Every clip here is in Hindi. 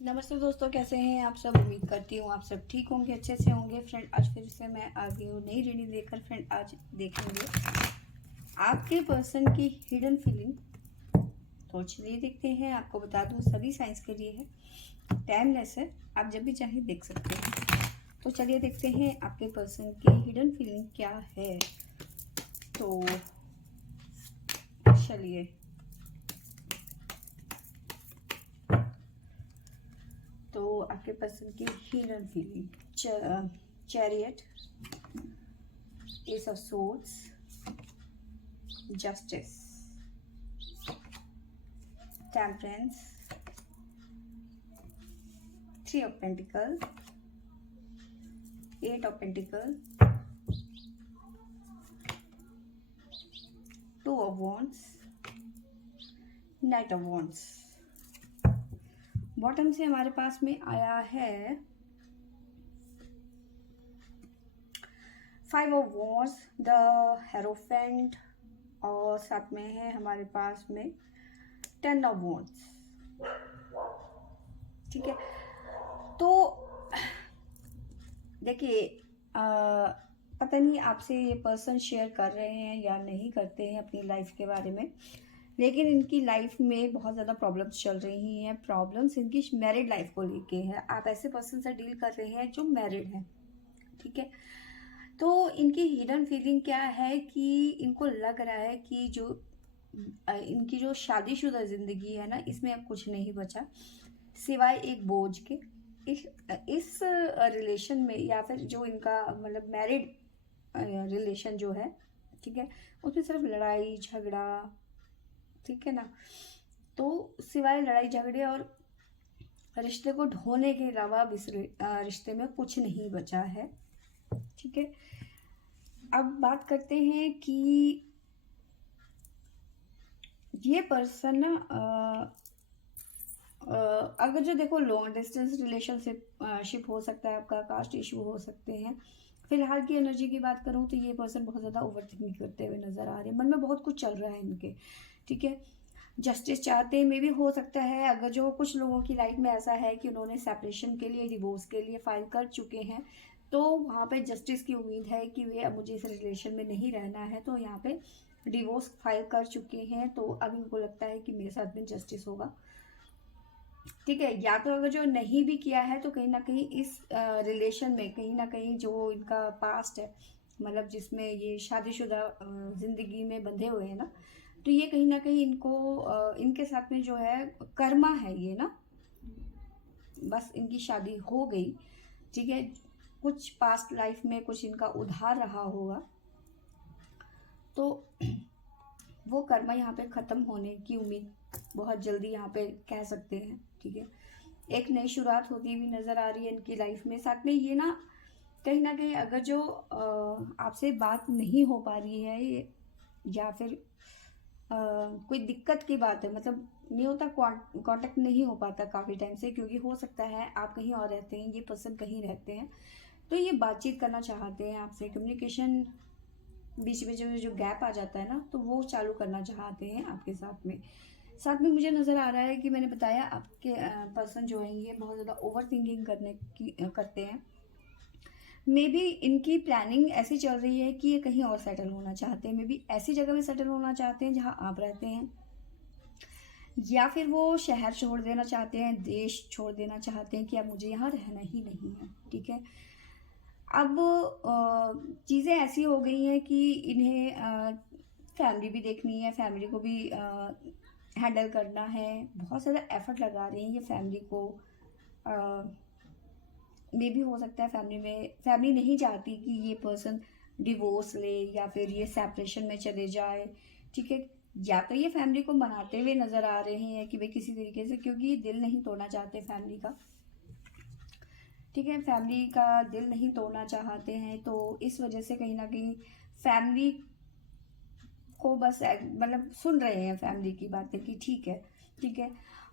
नमस्ते दोस्तों, कैसे हैं आप सब। उम्मीद करती हूँ आप सब ठीक होंगे, अच्छे से होंगे। फ्रेंड, आज फिर से मैं आ गई हूँ नई रीडिंग लेकर। फ्रेंड, आज देखेंगे आपके पर्सन की हिडन फीलिंग। तो चलिए देखते हैं। आपको बता दूँ सभी साइंस के लिए है, टाइमलेस है, आप जब भी चाहें देख सकते हैं। तो चलिए देखते हैं आपके पर्सन की हिडन फीलिंग क्या है। तो चलिए, तो आपके पर्सन की hidden feeling. Chariot, ace of swords, justice, temperance, three of pentacle, eight of pentacle, two of wands, knight of wands. Bottom से हमारे पास में आया है five of wands, the hierophant, और साथ में है हमारे पास में टेन ऑफ वॉन्ड्स। ठीक है, तो देखिए, पता नहीं आपसे ये पर्सन शेयर कर रहे हैं या नहीं करते हैं अपनी लाइफ के बारे में, लेकिन इनकी लाइफ में बहुत ज़्यादा प्रॉब्लम्स चल रही हैं। प्रॉब्लम्स इनकी मैरिड लाइफ को लेके हैं। आप ऐसे पर्सन से डील कर रहे हैं जो मैरिड हैं, ठीक है। तो इनकी हिडन फीलिंग क्या है कि इनको लग रहा है कि जो इनकी जो शादीशुदा ज़िंदगी है ना, इसमें अब कुछ नहीं बचा सिवाय एक बोझ के। इस रिलेशन में, या फिर जो इनका मतलब मैरिड रिलेशन जो है, ठीक है, उसमें सिर्फ लड़ाई झगड़ा, ठीक है ना। तो सिवाय लड़ाई झगड़े और रिश्ते को ढोने के अलावा अब इस रिश्ते में कुछ नहीं बचा है, ठीक है। अब बात करते हैं कि ये पर्सन ना अगर जो देखो लॉन्ग डिस्टेंस रिलेशनशिप हो सकता है, आपका कास्ट इशू हो सकते हैं। फिलहाल की एनर्जी की बात करूं तो ये पर्सन बहुत ज़्यादा ओवर थिंकिंग करते हुए नजर आ रहे हैं। मन में बहुत कुछ चल रहा है इनके, ठीक है। जस्टिस चाहते हैं, मे भी हो सकता है। अगर जो कुछ लोगों की लाइफ में ऐसा है कि उन्होंने सेपरेशन के लिए, डिवोर्स के लिए फाइल कर चुके हैं, तो वहाँ पे जस्टिस की उम्मीद है कि वे अब मुझे इस रिलेशन में नहीं रहना है, तो यहाँ पे डिवोर्स फाइल कर चुके हैं। तो अब इनको लगता है कि मेरे साथ में जस्टिस होगा, ठीक है। या तो अगर जो नहीं भी किया है तो कहीं ना कहीं इस रिलेशन में कहीं ना कहीं जो इनका पास्ट है, मतलब जिसमें ये शादीशुदा जिंदगी में बंधे हुए हैं ना, तो ये कहीं ना कहीं इनको इनके साथ में जो है कर्मा है ये ना, बस इनकी शादी हो गई, ठीक है। कुछ पास्ट लाइफ में कुछ इनका उधार रहा होगा, तो वो कर्मा यहाँ पे ख़त्म होने की उम्मीद बहुत जल्दी यहाँ पे कह सकते हैं, ठीक है। एक नई शुरुआत होती हुई नज़र आ रही है इनकी लाइफ में। साथ में ये ना कहीं अगर जो आपसे बात नहीं हो पा रही है ये, या फिर कोई दिक्कत की बात है, मतलब नहीं होता, कांटेक्ट नहीं हो पाता काफ़ी टाइम से, क्योंकि हो सकता है आप कहीं और रहते हैं, ये पर्सन कहीं रहते हैं, तो ये बातचीत करना चाहते हैं आपसे। कम्युनिकेशन बीच में जो गैप आ जाता है ना, तो वो चालू करना चाहते हैं आपके साथ में। साथ में मुझे नज़र आ रहा है कि मैंने बताया आपके पर्सन जो है ये बहुत ज़्यादा ओवर थिंकिंग करते हैं। मे बी इनकी प्लानिंग ऐसी चल रही है कि ये कहीं और सेटल होना चाहते हैं। मे बी ऐसी जगह में सेटल होना चाहते हैं जहाँ आप रहते हैं, या फिर वो शहर छोड़ देना चाहते हैं, देश छोड़ देना चाहते हैं कि अब मुझे यहाँ रहना ही नहीं है, ठीक है। अब चीज़ें ऐसी हो गई हैं कि इन्हें फैमिली भी देखनी है, फैमिली को भी हैंडल करना है। बहुत ज़्यादा एफर्ट लगा रहे हैं ये फैमिली को। मे भी हो सकता है फैमिली नहीं चाहती कि ये पर्सन डिवोर्स ले या फिर ये सेपरेशन में चले जाए, ठीक है। या तो ये फैमिली को मनाते हुए नज़र आ रहे हैं कि भाई किसी तरीके से, क्योंकि ये दिल नहीं तोड़ना चाहते फैमिली का, ठीक है। फैमिली का दिल नहीं तोड़ना चाहते हैं, तो इस वजह से कहीं ना कहीं फैमिली को बस मतलब सुन रहे हैं फैमिली की बातें कि ठीक है, ठीक है।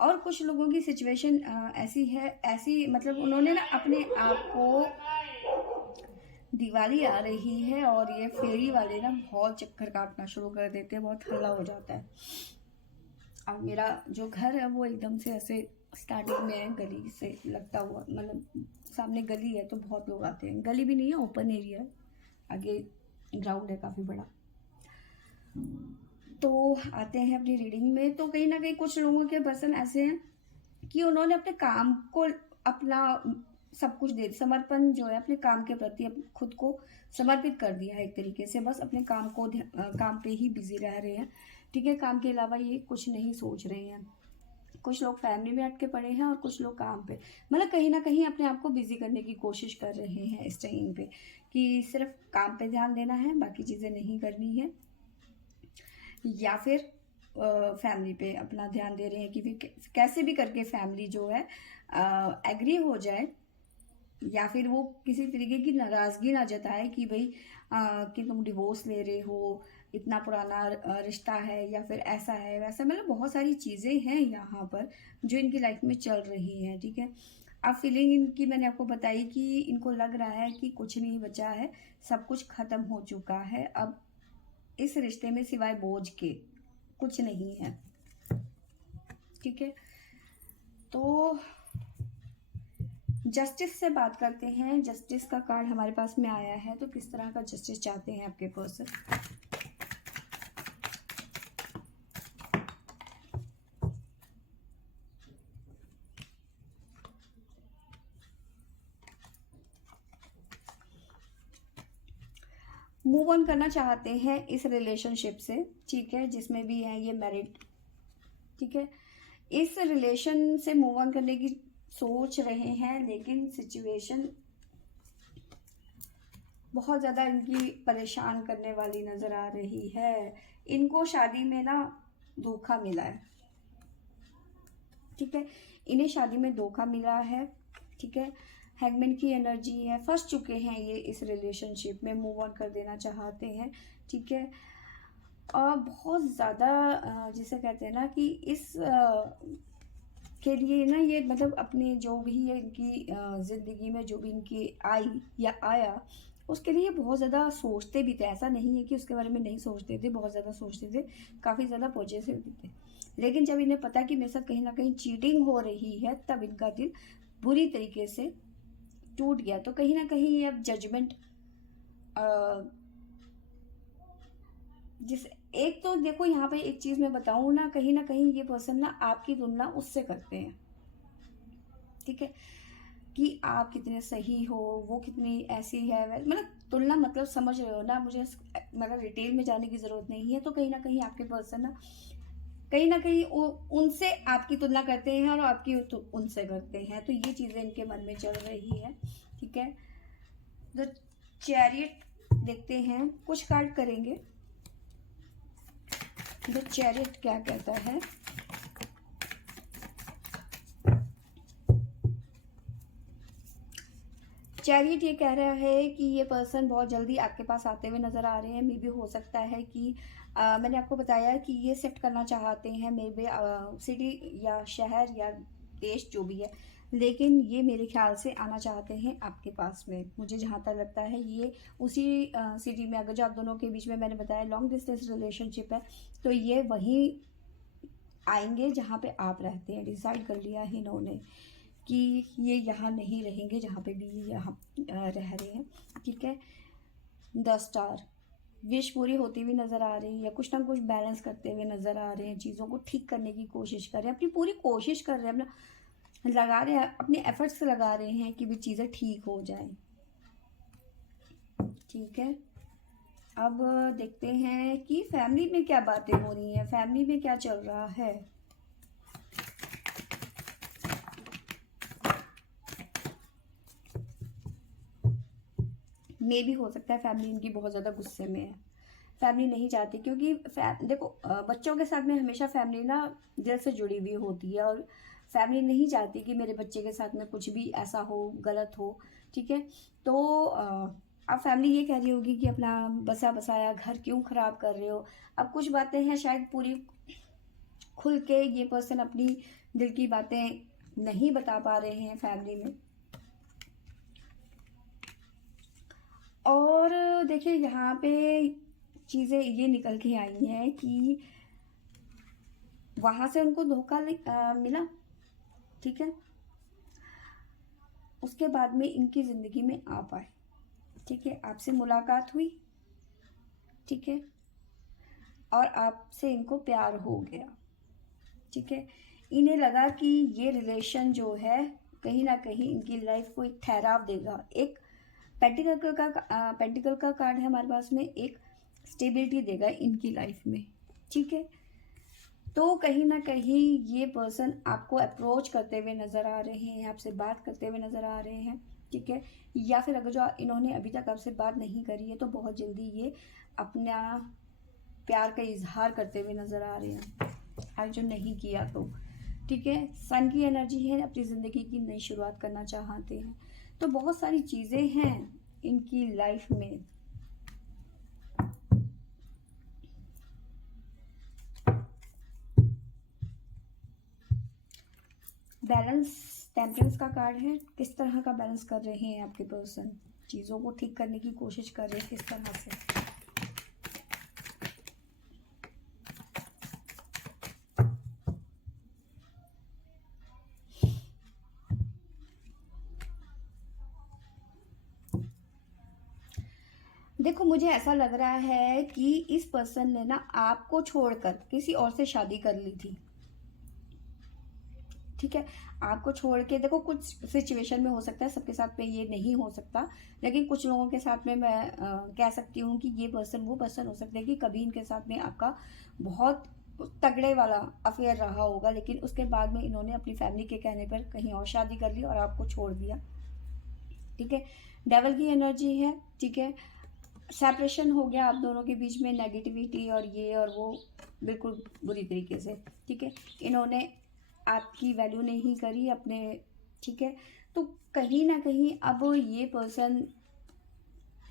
और कुछ लोगों की सिचुएशन ऐसी है, ऐसी मतलब उन्होंने ना अपने आप को, दिवाली आ रही है और ये फेरी वाले ना बहुत चक्कर काटना शुरू कर देते हैं, बहुत हल्ला हो जाता है। अब मेरा जो घर है वो एकदम से ऐसे स्टार्टिंग में गली से लगता हुआ, मतलब सामने गली है तो बहुत लोग आते हैं, गली भी नहीं है, ओपन एरिया है, आगे ग्राउंड है काफ़ी बड़ा, तो आते हैं अपनी रीडिंग में। तो कहीं ना कहीं कुछ लोगों के पर्सन ऐसे हैं कि उन्होंने अपने काम को अपना सब कुछ दे, समर्पण जो है अपने काम के प्रति खुद को समर्पित कर दिया है एक तरीके से, बस अपने काम को काम पे ही बिजी रह रहे हैं, ठीक है, काम के अलावा ये कुछ नहीं सोच रहे हैं। कुछ लोग फैमिली में अटके पड़े हैं और कुछ लोग काम पे, मतलब कहीं ना कहीं अपने आप को बिजी करने की कोशिश कर रहे हैं इस टाइम पे, कि सिर्फ काम पे ध्यान देना है, बाकी चीज़ें नहीं करनी है, या फिर फैमिली पे अपना ध्यान दे रहे हैं कि फिर कैसे भी करके फैमिली जो है एग्री हो जाए, या फिर वो किसी तरीके की नाराज़गी ना जताए कि भाई कि तुम डिवोर्स ले रहे हो, इतना पुराना रिश्ता है, या फिर ऐसा है वैसा, मतलब बहुत सारी चीज़ें हैं यहाँ पर जो इनकी लाइफ में चल रही हैं, ठीक है। अब फीलिंग इनकी मैंने आपको बताई कि इनको लग रहा है कि कुछ नहीं बचा है, सब कुछ ख़त्म हो चुका है, अब इस रिश्ते में सिवाय बोझ के कुछ नहीं है, ठीक है। तो जस्टिस से बात करते हैं, जस्टिस का कार्ड हमारे पास में आया है, तो किस तरह का जस्टिस चाहते हैं आपके पर्सन। मूव ऑन करना चाहते हैं इस रिलेशनशिप से, ठीक है, जिसमें भी है ये मैरिड, ठीक है, इस रिलेशन से मूव ऑन करने की सोच रहे हैं, लेकिन सिचुएशन बहुत ज़्यादा इनकी परेशान करने वाली नज़र आ रही है। इनको शादी में ना धोखा मिला है, ठीक है, इन्हें शादी में धोखा मिला है, ठीक है, हैंगमैन की एनर्जी है, फंस चुके हैं ये इस रिलेशनशिप में, मूव ऑन कर देना चाहते हैं, ठीक है। और बहुत ज़्यादा जिसे कहते हैं ना कि इस के लिए ना ये मतलब अपने जो भी है इनकी ज़िंदगी में जो भी इनकी आई या आया, उसके लिए बहुत ज़्यादा सोचते भी थे, ऐसा नहीं है कि उसके बारे में नहीं सोचते थे, बहुत ज़्यादा सोचते थे, काफ़ी ज़्यादा पॉजिटिव भी थे, लेकिन जब इन्हें पता कि मेरे साथ कहीं ना कहीं चीटिंग हो रही है, तब इनका दिल बुरी तरीके से टूट गया। तो कहीं ना कहीं ये अब जजमेंट जिस एक तो देखो यहाँ पे एक चीज़ मैं बताऊँ ना कहीं ये पर्सन ना आपकी तुलना उससे करते हैं, ठीक है, कि आप कितने सही हो, वो कितनी ऐसी है, मतलब तुलना, मतलब समझ रहे हो ना, मुझे मतलब डिटेल में जाने की ज़रूरत नहीं है। तो कहीं ना कहीं आपके पर्सन ना कहीं उनसे आपकी तुलना करते हैं और आपकी उनसे करते हैं, तो ये चीज़ें इनके मन में चल रही है, ठीक है। द चैरियट देखते हैं, कुछ कार्ड करेंगे, द चैरियट क्या कहता है। चैरियट ये कह रहा है कि ये पर्सन बहुत जल्दी आपके पास आते हुए नज़र आ रहे हैं, मे भी हो सकता है कि मैंने आपको बताया कि ये शिफ्ट करना चाहते हैं, मे बी सिटी या शहर या देश जो भी है, लेकिन ये मेरे ख्याल से आना चाहते हैं आपके पास में, मुझे जहाँ तक लगता है ये उसी सिटी में, अगर जो आप दोनों के बीच में मैंने बताया लॉन्ग डिस्टेंस रिलेशनशिप है, तो ये वहीं आएंगे जहाँ पे आप रहते हैं, डिसाइड कर लिया है इन्होंने कि ये यहाँ नहीं रहेंगे जहाँ पे भी यहाँ रह रहे हैं, ठीक है। 10 स्टार, विश पूरी होती हुई नज़र आ रही है, कुछ ना कुछ बैलेंस करते हुए नज़र आ रहे हैं, चीज़ों को ठीक करने की कोशिश कर रहे हैं, अपनी पूरी कोशिश कर रहे हैं, अपना लगा रहे हैं, अपने एफर्ट्स लगा रहे हैं कि भी चीज़ें ठीक हो जाएं, ठीक है। अब देखते हैं कि फैमिली में क्या बातें हो रही हैं, फैमिली में क्या चल रहा है। मे भी हो सकता है फैमिली इनकी बहुत ज़्यादा गुस्से में है, फैमिली नहीं चाहती, क्योंकि देखो बच्चों के साथ में हमेशा फैमिली ना दिल से जुड़ी हुई होती है, और फैमिली नहीं चाहती कि मेरे बच्चे के साथ में कुछ भी ऐसा हो, गलत हो, ठीक है। तो अब फैमिली ये कह रही होगी कि अपना बसा बसाया घर क्यों खराब कर रहे हो। अब कुछ बातें हैं शायद पूरी खुल के ये पर्सन अपनी दिल की बातें नहीं बता पा रहे हैं फैमिली में। और देखिए यहाँ पे चीज़ें ये निकल के आई हैं कि वहाँ से उनको धोखा मिला, ठीक है। उसके बाद में इनकी ज़िंदगी में आप आए, ठीक है, आपसे मुलाकात हुई, ठीक है, और आपसे इनको प्यार हो गया, ठीक है। इन्हें लगा कि ये रिलेशन जो है कहीं ना कहीं इनकी लाइफ को एक ठहराव देगा। एक पेंटिकल का कार्ड है हमारे पास में, एक स्टेबिलिटी देगा इनकी लाइफ में, ठीक है। तो कहीं ना कहीं ये पर्सन आपको अप्रोच करते हुए नज़र आ रहे हैं, आपसे बात करते हुए नज़र आ रहे हैं, ठीक है। या फिर अगर जो इन्होंने अभी तक आपसे बात नहीं करी है तो बहुत जल्दी ये अपना प्यार का इजहार करते हुए नज़र आ रहे हैं, आज जो नहीं किया तो, ठीक है। सन की एनर्जी है, अपनी ज़िंदगी की नई शुरुआत करना चाहते हैं। तो बहुत सारी चीज़ें हैं इनकी लाइफ में। बैलेंस, टेम्परेंस का कार्ड है। किस तरह का बैलेंस कर रहे हैं आपके पर्सन, चीज़ों को ठीक करने की कोशिश कर रहे हैं किस तरह से। देखो मुझे ऐसा लग रहा है कि इस पर्सन ने ना आपको छोड़कर किसी और से शादी कर ली थी, ठीक है। आपको छोड़ के, देखो कुछ सिचुएशन में हो सकता है, सबके साथ में ये नहीं हो सकता, लेकिन कुछ लोगों के साथ में मैं कह सकती हूँ कि ये पर्सन वो पर्सन हो सकता है कि कभी इनके साथ में आपका बहुत तगड़े वाला अफेयर रहा होगा, लेकिन उसके बाद में इन्होंने अपनी फैमिली के कहने पर कहीं और शादी कर ली और आपको छोड़ दिया, ठीक है। डेवल की एनर्जी है, ठीक है। सेपरेशन हो गया आप दोनों के बीच में, नेगेटिविटी और ये और वो बिल्कुल बुरी तरीके से, ठीक है। इन्होंने आपकी वैल्यू नहीं करी अपने, ठीक है। तो कहीं ना कहीं अब ये पर्सन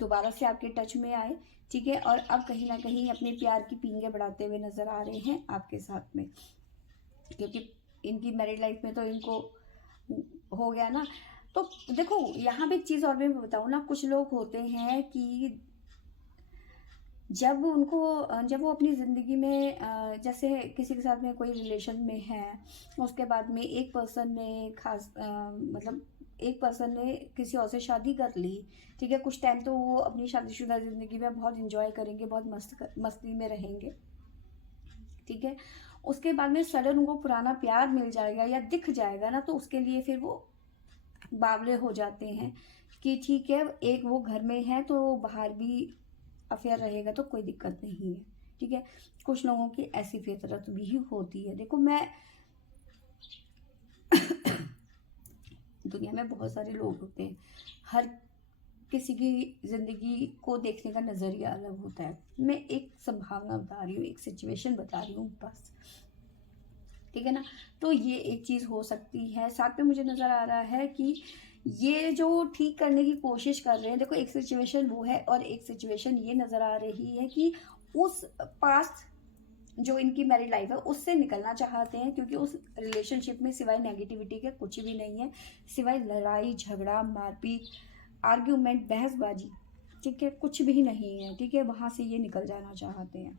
दोबारा से आपके टच में आए, ठीक है, और अब कहीं ना कहीं अपने प्यार की पींगे बढ़ाते हुए नजर आ रहे हैं आपके साथ में, क्योंकि इनकी मैरिड लाइफ में तो इनको हो गया ना। तो देखो यहाँ पे एक चीज़ और मैं बताऊँ ना, कुछ लोग होते हैं कि जब वो अपनी ज़िंदगी में जैसे किसी के साथ में कोई रिलेशन में है, उसके बाद में एक पर्सन ने मतलब एक पर्सन ने किसी और से शादी कर ली, ठीक है। कुछ टाइम तो वो अपनी शादीशुदा ज़िंदगी में बहुत इंजॉय करेंगे, बहुत मस्ती में रहेंगे, ठीक है। उसके बाद में सडन उनको पुराना प्यार मिल जाएगा या दिख जाएगा ना, तो उसके लिए फिर वो बावले हो जाते हैं कि ठीक है, एक वो घर में है तो बाहर भी अफेयर रहेगा तो कोई दिक्कत नहीं है, ठीक है। कुछ लोगों की ऐसी फितरत भी होती है। देखो मैं दुनिया में बहुत सारे लोग होते हैं, हर किसी की ज़िंदगी को देखने का नज़रिया अलग होता है। मैं एक संभावना बता रही हूँ, एक सिचुएशन बता रही हूँ बस, ठीक है ना। तो ये एक चीज़ हो सकती है। साथ में मुझे नज़र आ रहा है कि ये जो ठीक करने की कोशिश कर रहे हैं, देखो एक सिचुएशन वो है और एक सिचुएशन ये नज़र आ रही है कि उस पास्ट जो इनकी मैरिड लाइफ है उससे निकलना चाहते हैं, क्योंकि उस रिलेशनशिप में सिवाय नेगेटिविटी के कुछ भी नहीं है, सिवाय लड़ाई झगड़ा मारपीट आर्ग्यूमेंट बहसबाजी, ठीक है, कुछ भी नहीं है, ठीक है। वहाँ से ये निकल जाना चाहते हैं,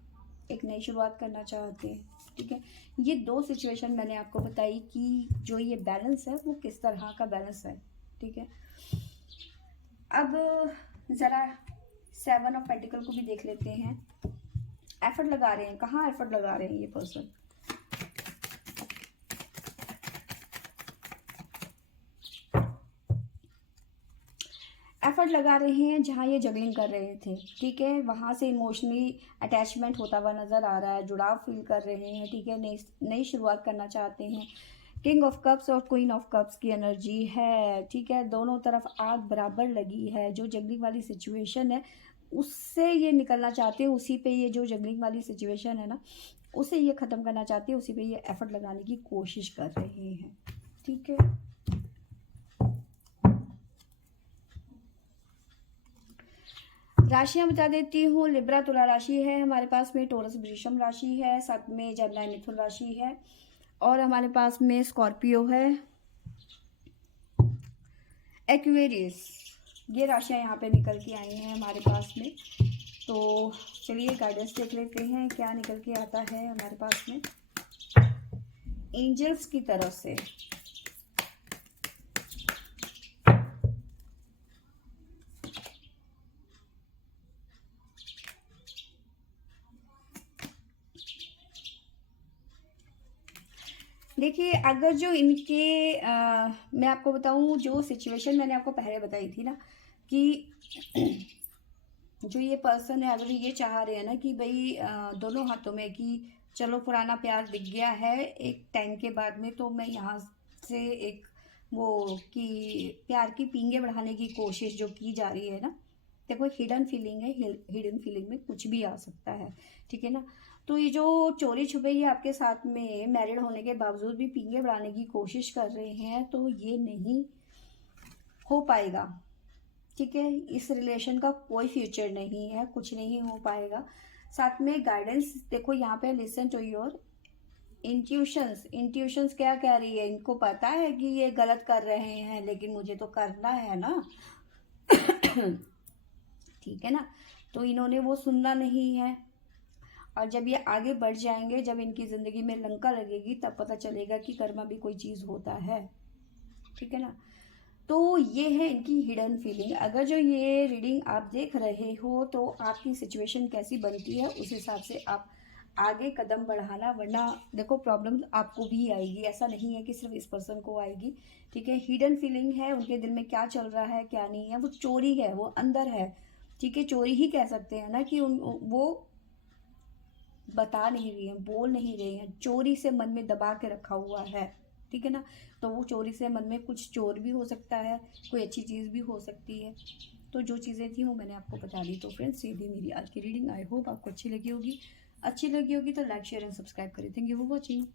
एक नई शुरुआत करना चाहते हैं, ठीक है। ये दो सिचुएशन मैंने आपको बताई कि जो ये बैलेंस है वो किस तरह का बैलेंस है, ठीक है। अब ज़रा 7 ऑफ पेंटिकल को भी देख लेते हैं। एफर्ट लगा रहे हैं, कहाँ एफर्ट लगा रहे हैं ये पर्सन, एफर्ट लगा रहे हैं जहाँ ये जगलिंग कर रहे थे, ठीक है। वहाँ से इमोशनली अटैचमेंट होता हुआ नज़र आ रहा है, जुड़ाव फील कर रहे हैं, ठीक है। नई शुरुआत करना चाहते हैं। किंग ऑफ कप्स और क्वीन ऑफ कप्स की एनर्जी है, ठीक है। दोनों तरफ आग बराबर लगी है। जो जगलिंग वाली सिचुएशन है उससे ये निकलना चाहते हैं, उसी पे ये जो जगलिंग वाली सिचुएशन है ना उसे ये ख़त्म करना चाहते हैं, उसी पे ये एफर्ट लगाने की कोशिश कर रहे हैं, ठीक है। राशियां बता देती हूँ। लिब्रा तुला राशि है हमारे पास में, टोरस वृषभ राशि है, साथ में जमना मिथुन राशि है, और हमारे पास में स्कॉर्पियो है, एक्वेरियस। ये राशियां यहाँ पे निकल के आई हैं हमारे पास में। तो चलिए गाइडेंस देख लेते हैं क्या निकल के आता है हमारे पास में एंजल्स की तरफ से। देखिए, अगर जो इनके मैं आपको बताऊँ, जो सिचुएशन मैंने आपको पहले बताई थी ना कि जो ये पर्सन है, अगर ये चाह रहे हैं ना कि भई दोनों हाथों में कि चलो पुराना प्यार दिख गया है एक टाइम के बाद में, तो मैं यहाँ से एक वो कि प्यार की पींगे बढ़ाने की कोशिश जो की जा रही है ना, देखो हिडन फीलिंग है, हिडन फीलिंग में कुछ भी आ सकता है, ठीक है ना। तो ये जो चोरी छुपे ये आपके साथ में मैरिड होने के बावजूद भी पींगे बढ़ाने की कोशिश कर रहे हैं, तो ये नहीं हो पाएगा, ठीक है। इस रिलेशन का कोई फ्यूचर नहीं है, कुछ नहीं हो पाएगा। साथ में गाइडेंस देखो यहाँ पे, listen to your intuitions. Intuitions क्या कह रही है, इनको पता है कि ये गलत कर रहे हैं लेकिन मुझे तो करना है ना। ठीक है ना। तो इन्होंने वो सुनना नहीं है, और जब ये आगे बढ़ जाएंगे, जब इनकी ज़िंदगी में लंका लगेगी, तब पता चलेगा कि कर्मा भी कोई चीज़ होता है, ठीक है ना। तो ये है इनकी हिडन फीलिंग। अगर जो ये रीडिंग आप देख रहे हो तो आपकी सिचुएशन कैसी बनती है उस हिसाब से आप आगे कदम बढ़ाना, वरना देखो प्रॉब्लम आपको भी आएगी, ऐसा नहीं है कि सिर्फ इस पर्सन को आएगी, ठीक है। हिडन फीलिंग है, उनके दिल में क्या चल रहा है क्या नहीं है, वो चोरी है, वो अंदर है, ठीक है। चोरी ही कह सकते हैं ना कि वो बता नहीं रही हैं, बोल नहीं रही हैं, चोरी से मन में दबा के रखा हुआ है, ठीक है ना। तो वो चोरी से मन में कुछ चोर भी हो सकता है, कोई अच्छी चीज़ भी हो सकती है। तो जो चीज़ें थी वो मैंने आपको बता दी। तो फ्रेंड्स, ये थी मेरी आज की रीडिंग। आई होप आपको अच्छी लगी होगी। अच्छी लगी होगी तो लाइक शेयर एंड सब्सक्राइब करें। Thank you for watching.